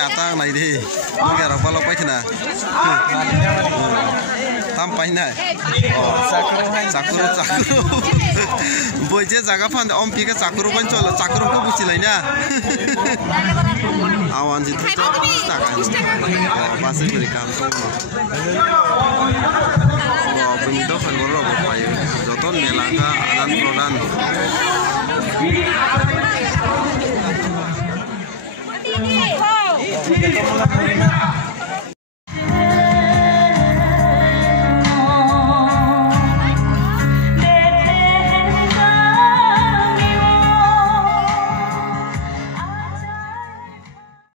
ni atang nai di. Mungkin orang kalau pakai na. Tam pakai na. Sakuru. Boje jaga pan om pika sakuru pan colo sakuru ko buci lainnya. Awan situ tu pasti berikan. Bentuk kan borok apa ya? Joton melangka adan prodan. Oh.